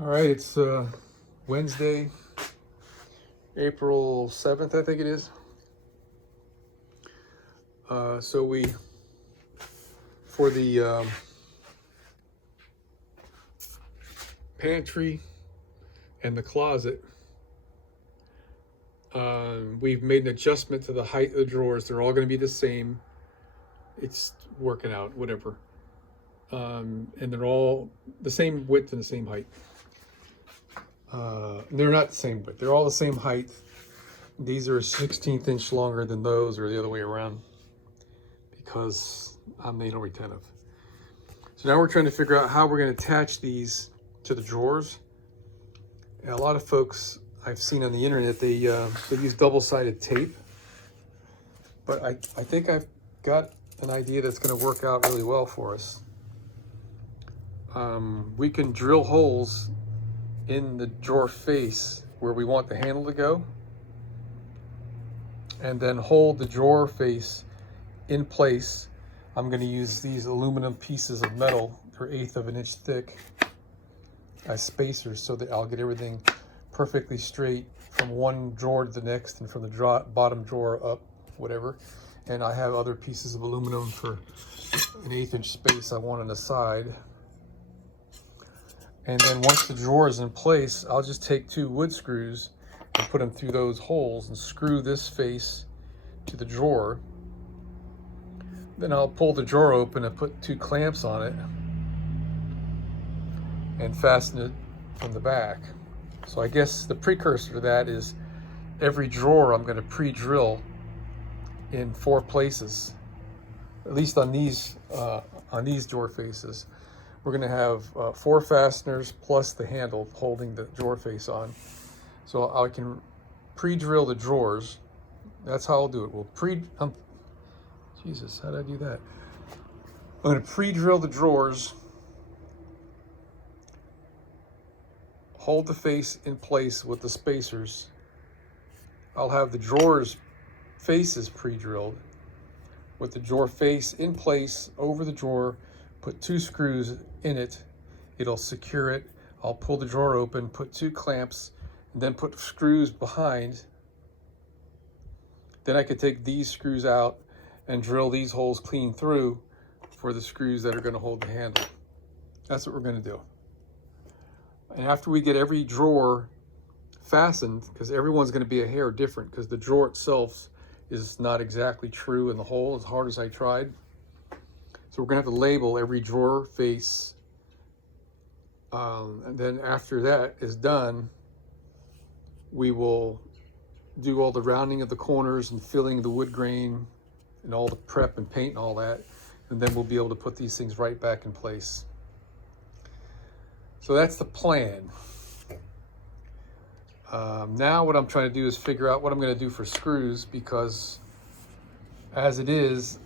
All right, it's Wednesday, April 7th, I think it is. So for the pantry and the closet, we've made an adjustment to the height of the drawers. They're all going to be the same. It's working out, whatever. And they're all the same width and the same height. They're not the same width. They're all the same height. These are a 16th inch longer than those, or the other way around, because I'm anal retentive. So now we're trying to figure out how we're going to attach these to the drawers. And a lot of folks I've seen on the internet, they use double-sided tape, but I think I've got an idea that's going to work out really well for us. We can drill holes in the drawer face where we want the handle to go, and then hold the drawer face in place. I'm going to use these aluminum pieces of metal. They're 1/8 of an inch thick as spacers, so that I'll get everything perfectly straight from one drawer to the next, and from the bottom drawer up, whatever. And I have other pieces of aluminum for an 1/8 inch space I want on the side. And then once the drawer is in place, I'll just take 2 wood screws and put them through those holes and screw this face to the drawer. Then I'll pull the drawer open and put 2 clamps on it and fasten it from the back. So I guess the precursor to that is every drawer I'm going to pre-drill in 4 places, at least on these drawer faces. We're going to have 4 fasteners plus the handle holding the drawer face on. So I can pre-drill the drawers. That's how I'll do it. Jesus, how did I do that? I'm going to pre-drill the drawers, hold the face in place with the spacers. I'll have the drawers faces pre-drilled with the drawer face in place over the drawer, put 2 screws in it. It'll secure it. I'll pull the drawer open, put 2 clamps, and then put screws behind. Then I could take these screws out and drill these holes clean through for the screws that are going to hold the handle. That's what we're going to do. And after we get every drawer fastened, because everyone's going to be a hair different, because the drawer itself is not exactly true in the hole as hard as I tried. So we're going to have to label every drawer face. And then after that is done, we will do all the rounding of the corners and filling the wood grain and all the prep and paint and all that. And then we'll be able to put these things right back in place. So that's the plan. Now what I'm trying to do is figure out what I'm going to do for screws, because as it is,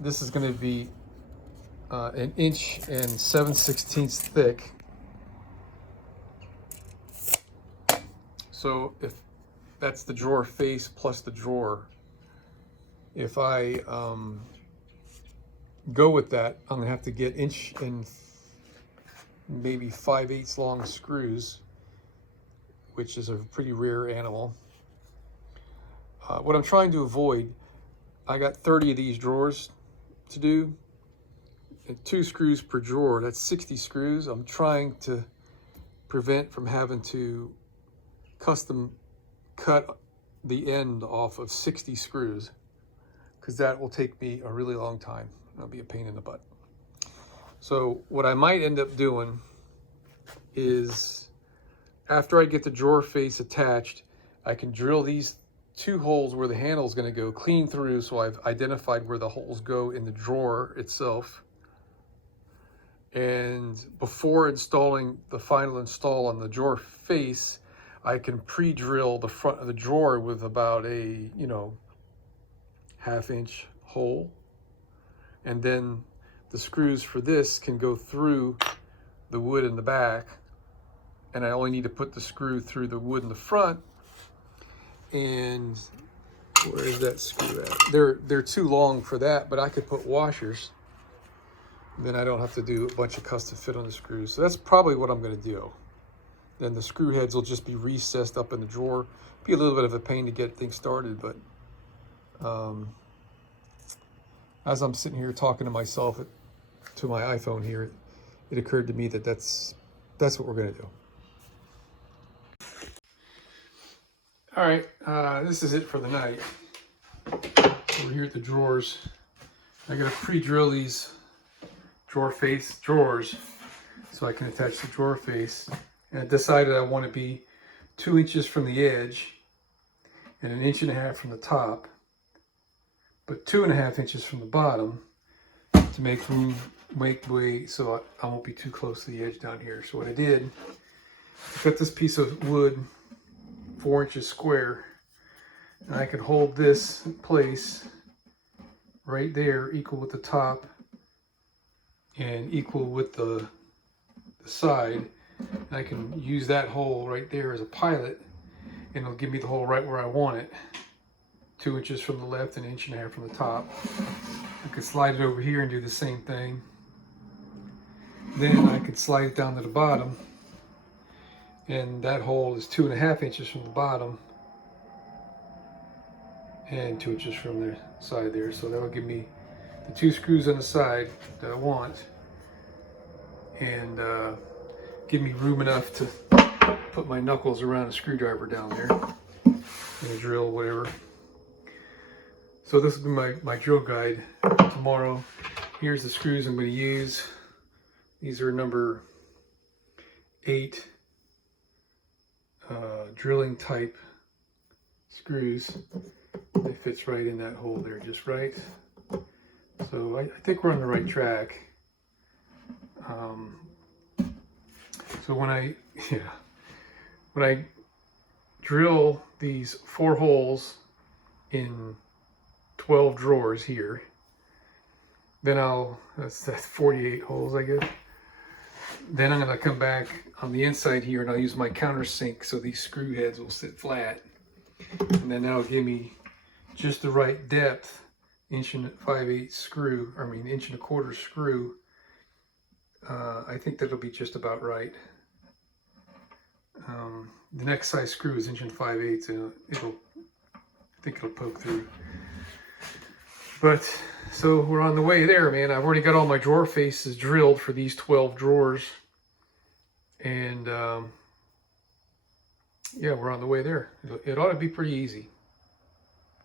this is going to be 1 inch and 7/16 thick. So if that's the drawer face plus the drawer, if I go with that, I'm gonna have to get 1 inch and maybe 5/8 long screws, which is a pretty rare animal. What I'm trying to avoid, I got 30 of these drawers to do, and 2 screws per drawer, that's 60 screws. I'm trying to prevent from having to custom cut the end off of 60 screws, because that will take me a really long time. It'll be a pain in the butt. So what I might end up doing is, after I get the drawer face attached, I can drill these 2 holes where the handle is going to go clean through, so I've identified where the holes go in the drawer itself. And before installing the final install on the drawer face, I can pre-drill the front of the drawer with about a, 1/2 inch hole. And then the screws for this can go through the wood in the back. And I only need to put the screw through the wood in the front. And where is that screw at? They're too long for that, but I could put washers. Then I don't have to do a bunch of custom fit on the screws. So that's probably what I'm going to do. then the screw heads will just be recessed up in the drawer. Be a little bit of a pain to get things started, but as I'm sitting here talking to myself to my iPhone here, it occurred to me that that's what we're going to do. All right, this is it for the night. Over here at the drawers, I got to pre-drill these drawers so I can attach the drawer face. And I decided I want to be 2 inches from the edge and 1.5 inches from the top, but 2.5 inches from the bottom to make way so I won't be too close to the edge down here. So what I did, I cut this piece of wood 4 inches square, and I can hold this in place right there, equal with the top and equal with the side. And I can use that hole right there as a pilot, and it'll give me the hole right where I want it. 2 inches from the left and 1.5 inches from the top. I could slide it over here and do the same thing. Then I could slide it down to the bottom, and that hole is 2.5 inches from the bottom and 2 inches from the side there. So that'll give me the 2 screws on the side that I want, and give me room enough to put my knuckles around a screwdriver down there and a drill, whatever. So this will be my drill guide tomorrow. Here's the screws I'm going to use. These are number 8 drilling type screws. It fits right in that hole there, just right. So I think we're on the right track. So when I drill these 4 holes in 12 drawers here, then that's 48 holes, I guess. Then I'm going to come back on the inside here and I'll use my countersink so these screw heads will sit flat. And then that'll give me just the right depth, 1 5/8 screw, I mean 1 1/4 screw. I think that'll be just about right. The next size screw is 1 5/8, and I think it'll poke through. But so we're on the way there, man. I've already got all my drawer faces drilled for these 12 drawers, and yeah, we're on the way there. It ought to be pretty easy.